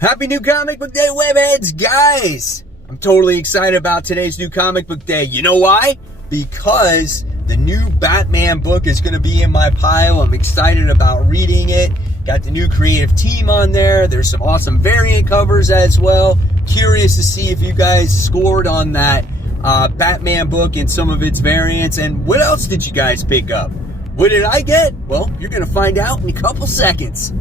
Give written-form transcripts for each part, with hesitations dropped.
Happy New Comic Book Day, webheads, guys! I'm totally excited about today's new comic book day. You know why? Because the new Batman book is going to be in my pile. I'm excited about reading it. Got the new creative team on there. There's some awesome variant covers as well. Curious to see if you guys scored on that Batman book and some of its variants. And what else did you guys pick up? What did I get? Well, you're going to find out in a couple seconds.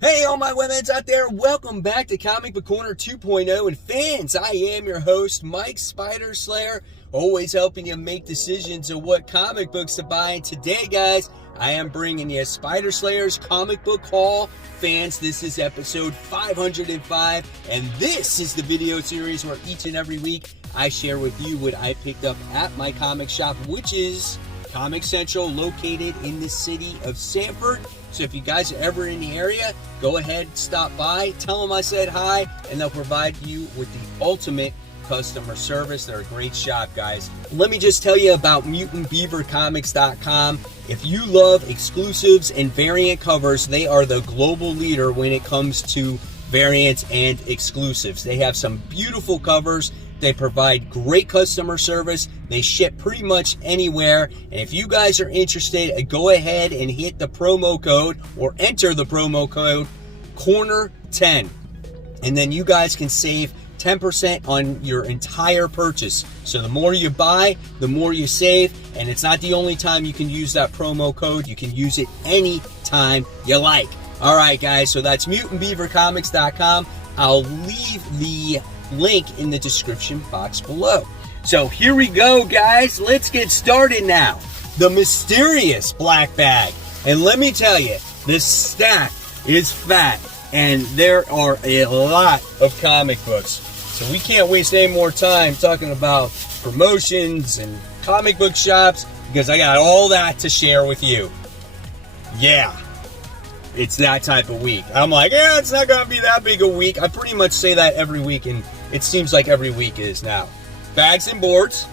Hey, all my webheads out there, welcome back to Comic Book Corner 2.0. And fans, I am your host, Mike Spider Slayer, always helping you make decisions of what comic books to buy. And today, guys, I am bringing you Spider Slayer's comic book haul. Fans, this is episode 505, and this is the video series where each and every week I share with you what I picked up at my comic shop, which is Comic Central, located in the city of Sanford. So if you guys are ever in the area, go ahead, stop by, tell them I said hi, and they'll provide you with the ultimate customer service. They're a great shop, guys. Let me just tell you about MutantBeaverComics.com. If you love exclusives and variant covers, they are the global leader when it comes to variants and exclusives. They have some beautiful covers. They provide great customer service. They ship pretty much anywhere. And if you guys are interested, go ahead and hit the promo code or enter the promo code Corner10. And then you guys can save 10% on your entire purchase. So the more you buy, the more you save. And it's not the only time you can use that promo code. You can use it any time you like. All right, guys. So that's MutantBeaverComics.com. I'll leave the link in the description box below. So here we go, guys. Let's get started now. The mysterious black bag. And let me tell you, this stack is fat, and there are a lot of comic books. So we can't waste any more time talking about promotions and comic book shops, because I got all that to share with you. Yeah. It's that type of week. I'm like, yeah, it's not going to be that big a week. I pretty much say that every week, and it seems like every week is now. Bags and boards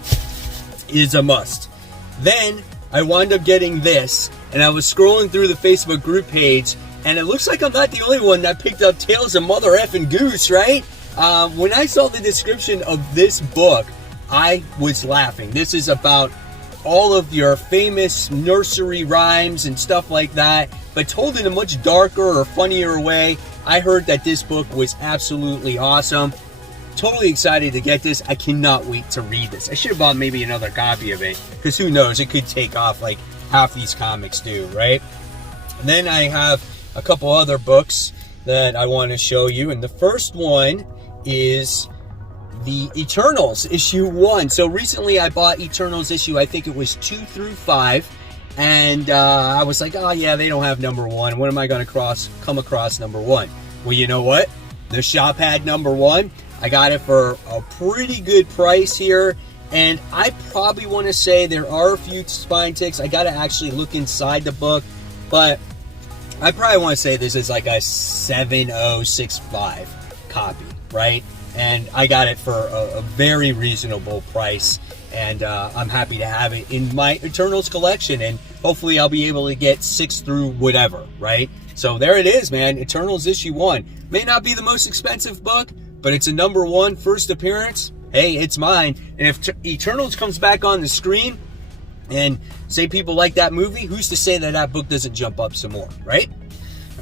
is a must. Then I wound up getting this, and I was scrolling through the Facebook group page, and it looks like I'm not the only one that picked up Tales of Mother Effing Goose, right? When I saw the description of this book, I was laughing. This is about all of your famous nursery rhymes and stuff like that, but told in a much darker or funnier way. I heard that this book was absolutely awesome. Totally excited to get this. I cannot wait to read this. I should have bought maybe another copy of it, because who knows, it could take off like half these comics do, right? And then I have a couple other books that I want to show you, and the first one is the Eternals issue 1. So recently I bought Eternals issue, I think it was 2 through 5, and I was like, oh yeah, they don't have number 1. When am I going to come across number 1? Well, you know what? The shop had number 1. I got it for a pretty good price here, and I probably want to say there are a few spine ticks. I got to actually look inside the book, but I probably want to say this is like a 7065 copy, right? And I got it for a very reasonable price, and I'm happy to have it in my Eternals collection, and hopefully I'll be able to get 6 through whatever, right? So there it is, man. Eternals issue 1. May not be the most expensive book, but it's a number 1 first appearance. Hey, it's mine. And if Eternals comes back on the screen, and say people like that movie, who's to say that that book doesn't jump up some more, right?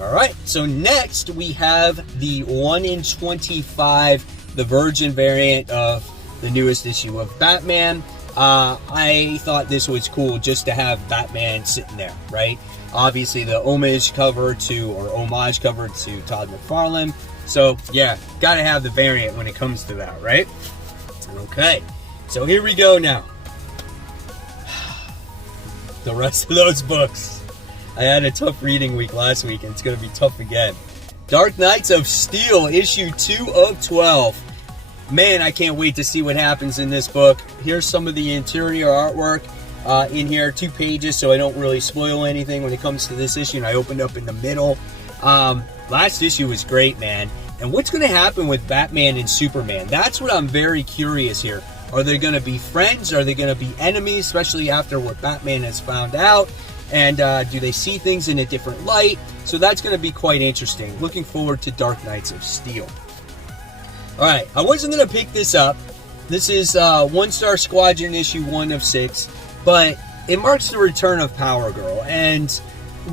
All right, so next we have the 1 in 25, the Virgin variant of the newest issue of Batman. I thought this was cool just to have Batman sitting there, right? Obviously the homage cover to Todd McFarlane. So yeah, gotta have the variant when it comes to that, right? Okay, so here we go now. The rest of those books. I had a tough reading week last week, and it's going to be tough again. Dark Knights of Steel, issue 2 of 12. Man, I can't wait to see what happens in this book. Here's some of the interior artwork in here, 2 pages, so I don't really spoil anything when it comes to this issue, and I opened up in the middle. Last issue was great, man. And what's going to happen with Batman and Superman? That's what I'm very curious here. Are they going to be friends? Are they going to be enemies, especially after what Batman has found out? And do they see things in a different light? So that's going to be quite interesting. Looking forward to Dark Knights of Steel. All right, I wasn't going to pick this up. This is One Star Squadron issue 1 of 6, but it marks the return of Power Girl, and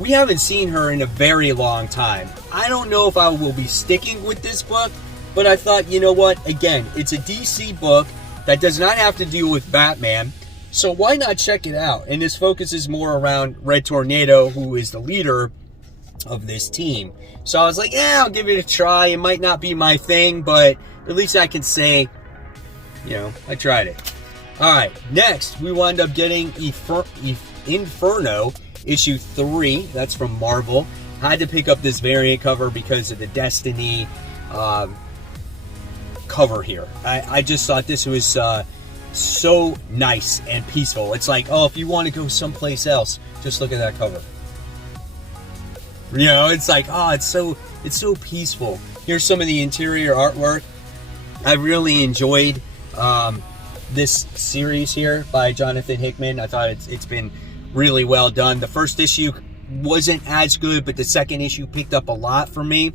we haven't seen her in a very long time. I don't know if I will be sticking with this book, but I thought, you know what? Again, it's a DC book that does not have to deal with Batman, so why not check it out? And this focuses more around Red Tornado, who is the leader of this team. So I was like, yeah, I'll give it a try. It might not be my thing, but at least I can say, you know, I tried it. All right, next we wound up getting Inferno issue 3. That's from Marvel. I had to pick up this variant cover because of the Destiny cover here. I just thought this was so nice and peaceful. It's like, oh, if you want to go someplace else, just look at that cover. You know, it's like, oh, it's so peaceful. Here's some of the interior artwork. I really enjoyed this series here by Jonathan Hickman. I thought it's been really well done. The first issue wasn't as good, but the second issue picked up a lot for me.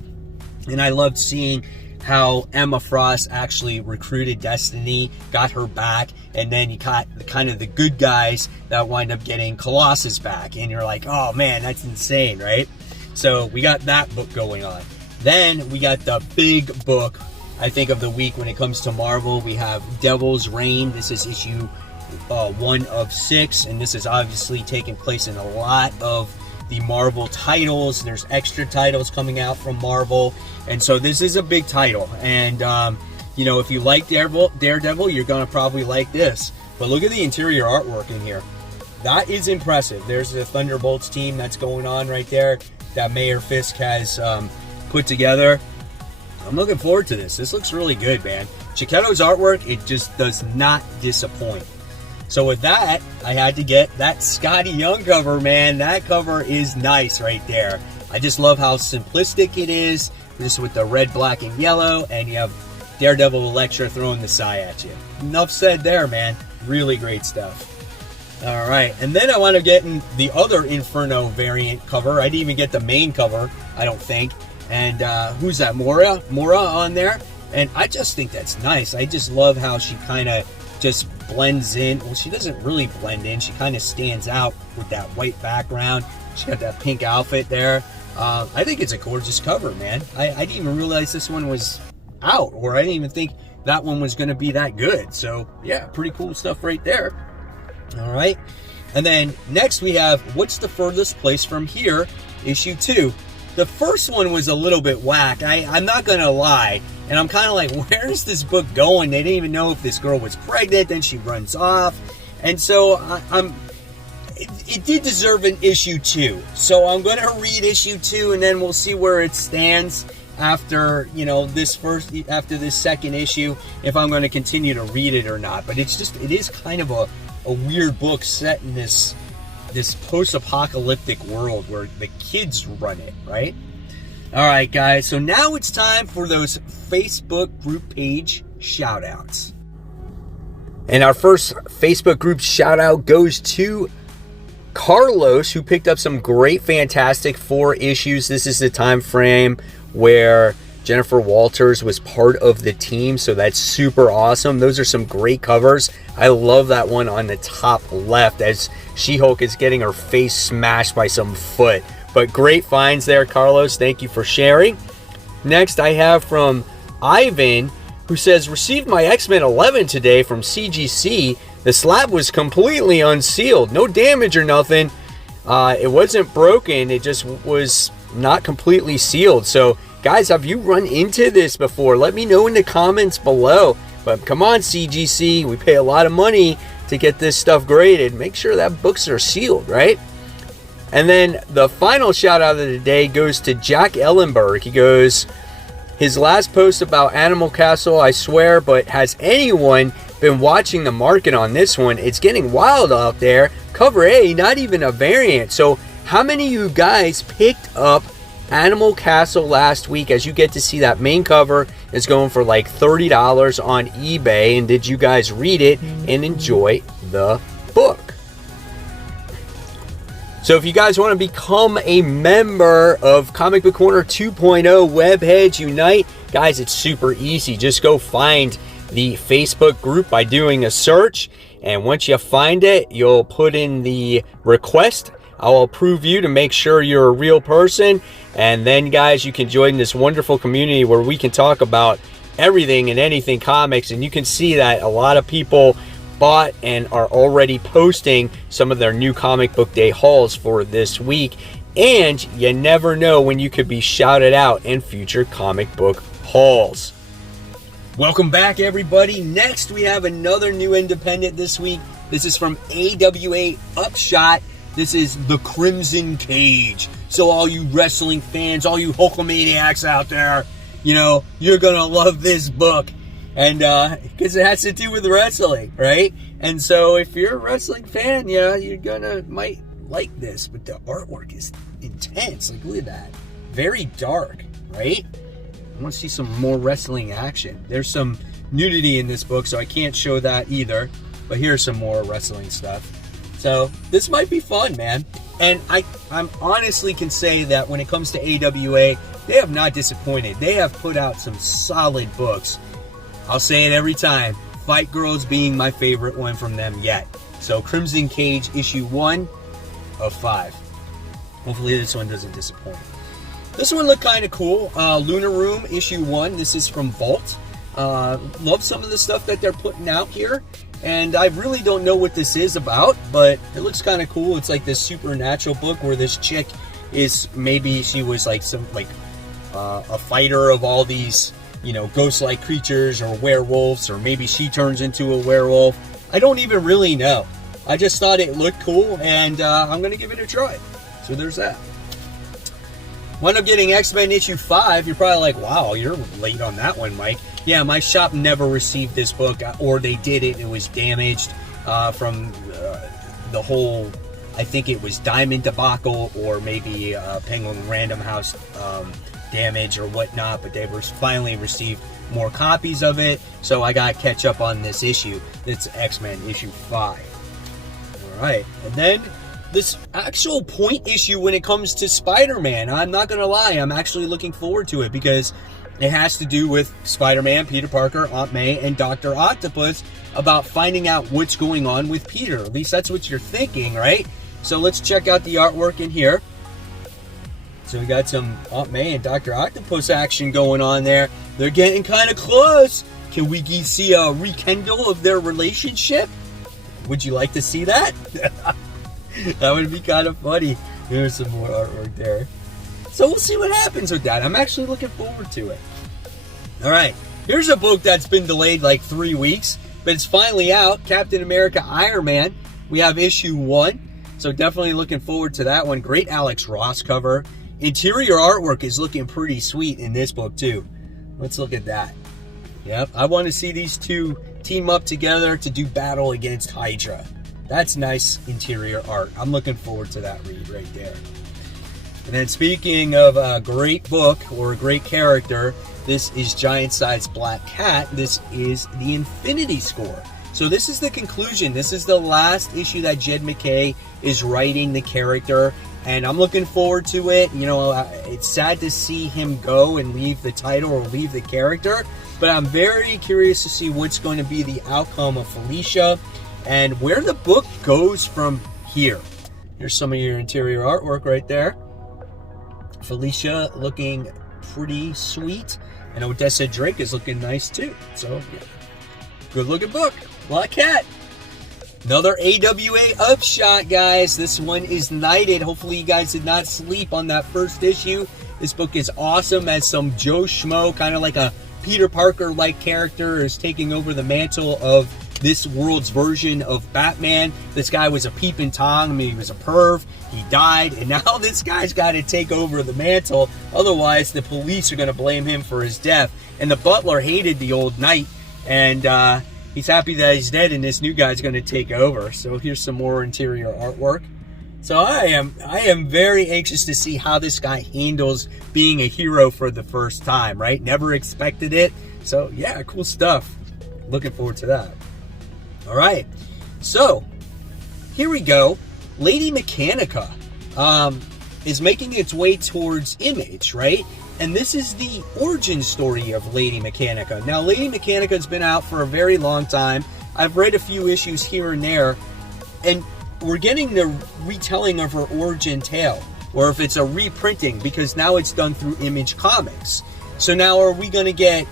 And I loved seeing how Emma Frost actually recruited Destiny, got her back, and then you got kind of the good guys that wind up getting Colossus back. And you're like, oh man, that's insane, right? So we got that book going on. Then we got the big book, I think, of the week when it comes to Marvel. We have Devil's Reign. This is issue 1 of 6, and this is obviously taking place in a lot of the Marvel titles. There's extra titles coming out from Marvel, and so this is a big title. And you know, if you like Daredevil, you're gonna probably like this. But look at the interior artwork in here. That is impressive. There's the Thunderbolts team that's going on right there that Mayor Fisk has put together. I'm looking forward to this. This looks really good, man. Chiquetto's artwork, it just does not disappoint. So with that, I had to get that Scotty Young cover, man. That cover is nice right there. I just love how simplistic it is. Just with the red, black, and yellow, and you have Daredevil Elektra throwing the Psy at you. Enough said there, man. Really great stuff. All right, and then I want to get in the other Inferno variant cover. I didn't even get the main cover, I don't think. And who's that? Mora on there. And I just think that's nice. I just love how she kind of just blends in. Well, she doesn't really blend in. She kind of stands out with that white background. She got that pink outfit there. I think it's a gorgeous cover, man. I didn't even realize this one was out, or I didn't even think that one was going to be that good. So yeah, pretty cool stuff right there. All right, and then next we have What's the Furthest Place from Here, issue 2. The first one was a little bit whack. I'm not going to lie. And I'm kind of like, where is this book going? They didn't even know if this girl was pregnant. Then she runs off. And so it did deserve an issue 2. So I'm going to read issue 2, and then we'll see where it stands after, you know, after this second issue, if I'm going to continue to read it or not. But it is kind of a weird book set in this post-apocalyptic world where the kids run it, right? All right, guys, so now it's time for those Facebook group page shout-outs. And our first Facebook group shout-out goes to Carlos, who picked up some great Fantastic Four issues. This is the time frame where Jennifer Walters was part of the team, so that's super awesome. Those are some great covers. I love that one on the top left as She-Hulk is getting her face smashed by some foot. But great finds there, Carlos. Thank you for sharing. Next, I have from Ivan, who says, received my X-Men 11 today from CGC. The slab was completely unsealed. No damage or nothing. It wasn't broken. It just was not completely sealed. So, guys, have you run into this before? Let me know in the comments below. But come on, CGC. We pay a lot of money to get this stuff graded. Make sure that books are sealed, right? And then the final shout out of the day goes to Jack Ellenberg. He goes, his last post about Animal Castle, I swear, but has anyone been watching the market on this one? It's getting wild out there. Cover A, not even a variant. So how many of you guys picked up Animal Castle last week, as you get to see that main cover is going for like $30 on eBay. And did you guys read it and enjoy the book? So if you guys want to become a member of Comic Book Corner 2.0 Webheads Unite, guys, it's super easy. Just go find the Facebook group by doing a search. And once you find it, you'll put in the request. I'll approve you to make sure you're a real person. And then, guys, you can join this wonderful community where we can talk about everything and anything comics. And you can see that a lot of people bought and are already posting some of their new comic book day hauls for this week. And you never know when you could be shouted out in future comic book hauls. Welcome back, everybody. Next, we have another new independent this week. This is from AWA Upshot. This is The Crimson Cage. So all you wrestling fans, all you Hulkamaniacs out there, you know, you're going to love this book. And because it has to do with wrestling, right? And so if you're a wrestling fan, yeah, you're might like this. But the artwork is intense. Like, look at that. Very dark, right? I want to see some more wrestling action. There's some nudity in this book, so I can't show that either. But here's some more wrestling stuff. So this might be fun, man. And I'm honestly can say that when it comes to AWA, they have not disappointed. They have put out some solid books. I'll say it every time. Fight Girls being my favorite one from them yet. So Crimson Cage issue 1 of 5. Hopefully this one doesn't disappoint. This one looked kind of cool. Lunar Room issue 1. This is from Vault. Love some of the stuff that they're putting out here. And I really don't know what this is about, but it looks kind of cool. It's like this supernatural book where this chick is, maybe she was like a fighter of all these, you know, ghost-like creatures or werewolves, or maybe she turns into a werewolf. I don't even really know. I just thought it looked cool, and I'm going to give it a try. So there's that. Wound up getting X-Men issue 5. You're probably like, wow, you're late on that one, Mike. Yeah, my shop never received this book, or they did it. It was damaged from the whole, I think it was Diamond debacle, or maybe Penguin Random House damage or whatnot, but they finally received more copies of it, so I got to catch up on this issue. It's X-Men issue 5. Alright, and then this actual point issue when it comes to Spider-Man, I'm not going to lie, I'm actually looking forward to it, because it has to do with Spider-Man, Peter Parker, Aunt May, and Dr. Octopus, about finding out what's going on with Peter. At least that's what you're thinking, right? So let's check out the artwork in here. So we got some Aunt May and Dr. Octopus action going on there. They're getting kind of close. Can we see a rekindle of their relationship? Would you like to see that? That would be kind of funny. There's some more artwork there. So we'll see what happens with that. I'm actually looking forward to it. All right. Here's a book that's been delayed like 3 weeks, but it's finally out. Captain America Iron Man. We have issue 1. So definitely looking forward to that one. Great Alex Ross cover. Interior artwork is looking pretty sweet in this book too. Let's look at that. Yep, I want to see these two team up together to do battle against Hydra. That's nice interior art. I'm looking forward to that read right there. And then speaking of a great book or a great character, this is Giant Size Black Cat. This is the Infinity Score. So this is the conclusion. This is the last issue that Jed MacKay is writing the character. And I'm looking forward to it. You know, it's sad to see him go and leave the title or leave the character. But I'm very curious to see what's going to be the outcome of Felicia and where the book goes from here. Here's some of your interior artwork right there. Felicia looking pretty sweet. And Odessa Drake is looking nice too. So, yeah. Good looking book. Black Cat. Another AWA Upshot, guys. This one is Knighted. Hopefully you guys did not sleep on that first issue. This book is awesome as some Joe Schmo, kind of like a Peter Parker-like character, is taking over the mantle of this world's version of Batman. This guy was a peeping Tom. I mean, he was a perv. He died, and now this guy's got to take over the mantle. Otherwise, the police are going to blame him for his death. And the butler hated the old knight, and he's happy that he's dead, and this new guy's going to take over. So here's some more interior artwork. So I am very anxious to see how this guy handles being a hero for the first time, right? Never expected it. So yeah, cool stuff. Looking forward to that. All right. So here we go. Lady Mechanica is making its way towards Image, right? And this is the origin story of Lady Mechanica. Now, Lady Mechanica has been out for a very long time. I've read a few issues here and there, and we're getting the retelling of her origin tale, or if it's a reprinting, because now it's done through Image Comics. So now are we going to get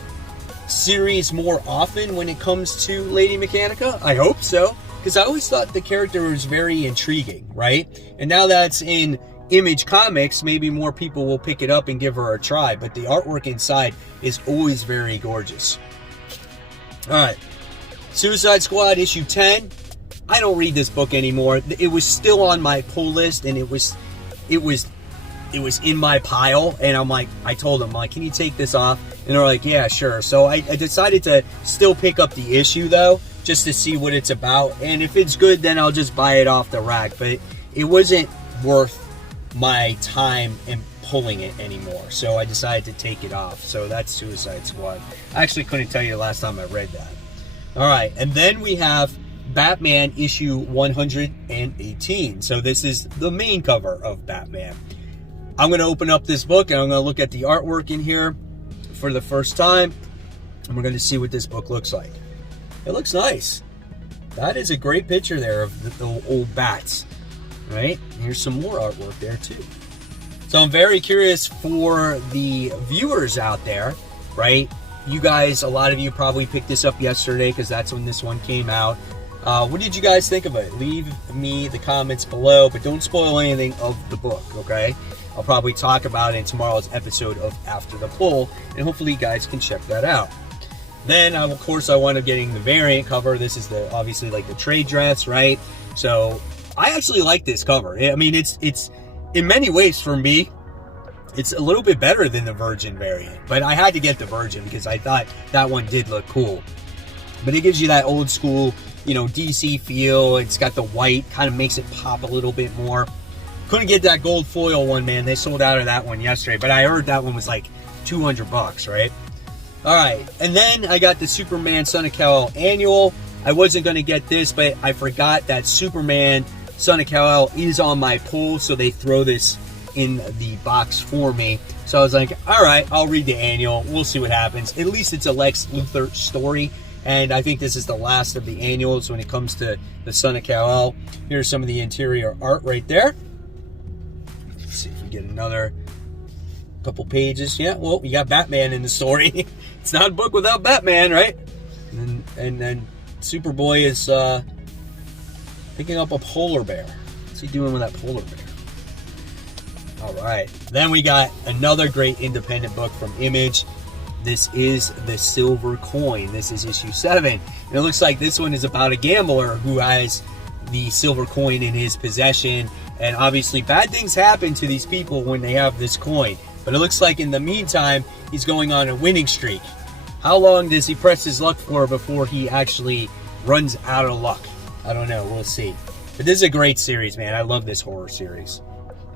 series more often when it comes to Lady Mechanica? I hope so, because I always thought the character was very intriguing, right? And now that's in Image Comics, maybe more people will pick it up and give her a try, but the artwork inside is always very gorgeous. Alright, Suicide Squad issue 10. I don't read this book anymore. It was still on my pull list, and it was in my pile, and I told them, can you take this off? And they're like, yeah, sure. So I decided to still pick up the issue, though, just to see what it's about, and if it's good, then I'll just buy it off the rack, but it wasn't worth my time in pulling it anymore, so I decided to take it off. So that's Suicide Squad. I actually couldn't tell you the last time I read that. Alright, and then we have Batman issue 118. So this is the main cover of Batman. I'm going to open up this book and I'm going to look at the artwork in here for the first time, and we're going to see what this book looks like. It looks nice. That is a great picture there of the old bats. Right? Here's some more artwork there too. So I'm very curious for the viewers out there, right? You guys, a lot of you probably picked this up yesterday because that's when this one came out. What did you guys think of it? Leave me the comments below, but don't spoil anything of the book, okay? I'll probably talk about it in tomorrow's episode of After the Pull, and hopefully you guys can check that out. Then, of course, I wound up getting the variant cover. This is obviously like the trade dress, right? So I actually like this cover. I mean, it's in many ways, for me, it's a little bit better than the Virgin variant. But I had to get the Virgin because I thought that one did look cool. But it gives you that old school, DC feel. It's got the white, kind of makes it pop a little bit more. Couldn't get that gold foil one, man. They sold out of that one yesterday. But I heard that one was like $200, right? All right. And then I got the Superman Son of Kal-El annual. I wasn't going to get this, but I forgot that Superman Son of Kal-El is on my pull, so they throw this in the box for me. So I was like, all right, I'll read the annual. We'll see what happens. At least it's a Lex Luthor story, and I think this is the last of the annuals when it comes to the Son of Kal-El. Here's some of the interior art right there. Let's see if we get another couple pages. Yeah, well, you got Batman in the story. It's not a book without Batman, right? And then Superboy is picking up a polar bear. What's he doing with that polar bear? Alright. Then we got another great independent book from Image. This is The Silver Coin. This is issue 7. And it looks like this one is about a gambler who has the silver coin in his possession. And obviously bad things happen to these people when they have this coin. But it looks like in the meantime, he's going on a winning streak. How long does he press his luck for before he actually runs out of luck? I don't know. We'll see. But this is a great series, man. I love this horror series.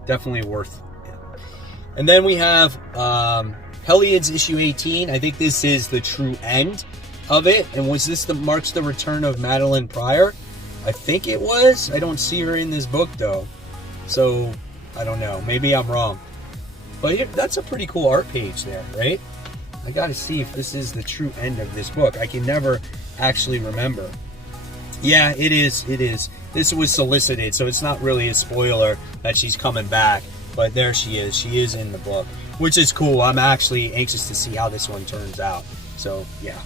Definitely worth it. And then we have Hellions issue 18. I think this is the true end of it. And was this marks the return of Madeline Pryor? I think it was. I don't see her in this book, though. So, I don't know. Maybe I'm wrong. But that's a pretty cool art page there, right? I gotta see if this is the true end of this book. I can never actually remember. Yeah, it is. It is. This was solicited, so it's not really a spoiler that she's coming back. But there she is. She is in the book, which is cool. I'm actually anxious to see how this one turns out. So, yeah.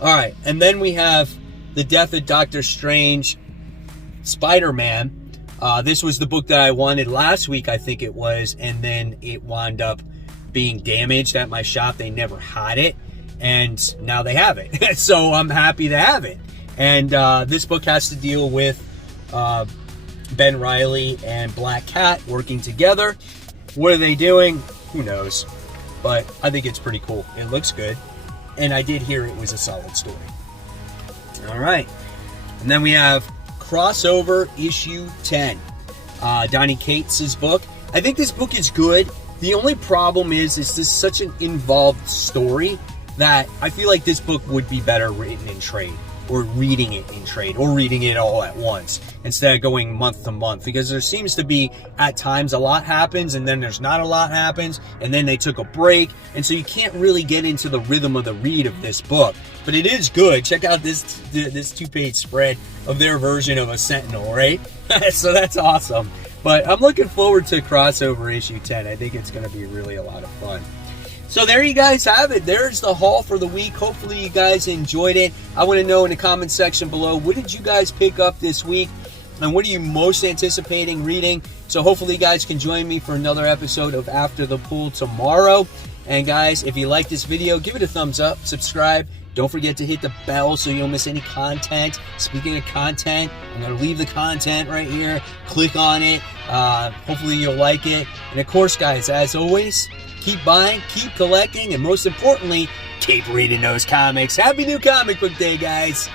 All right, and then we have The Death of Doctor Strange, Spider-Man. This was the book that I wanted last week, I think it was, and then it wound up being damaged at my shop. They never had it, and now they have it. So I'm happy to have it. And this book has to deal with Ben Reilly and Black Cat working together. What are they doing? Who knows? But I think it's pretty cool. It looks good. And I did hear it was a solid story. All right. And then we have Crossover issue 10. Donnie Cates' book. I think this book is good. The only problem is this is such an involved story that I feel like this book would be better written in trade, or reading it in trade, or reading it all at once instead of going month to month, because there seems to be at times a lot happens and then there's not a lot happens and then they took a break, and so you can't really get into the rhythm of the read of this book. But it is good. Check out this 2-page spread of their version of a Sentinel, right? So that's awesome. But I'm looking forward to crossover issue 10. I think it's going to be really a lot of fun. So there you guys have it. There's the haul for the week. Hopefully you guys enjoyed it. I want to know in the comment section below, what did you guys pick up this week? And what are you most anticipating reading? So hopefully you guys can join me for another episode of After the Pool tomorrow. And guys, if you like this video, give it a thumbs up, subscribe. Don't forget to hit the bell so you don't miss any content. Speaking of content, I'm going to leave the content right here. Click on it. Hopefully you'll like it. And of course, guys, as always, keep buying, keep collecting, and most importantly, keep reading those comics. Happy New Comic Book Day, guys.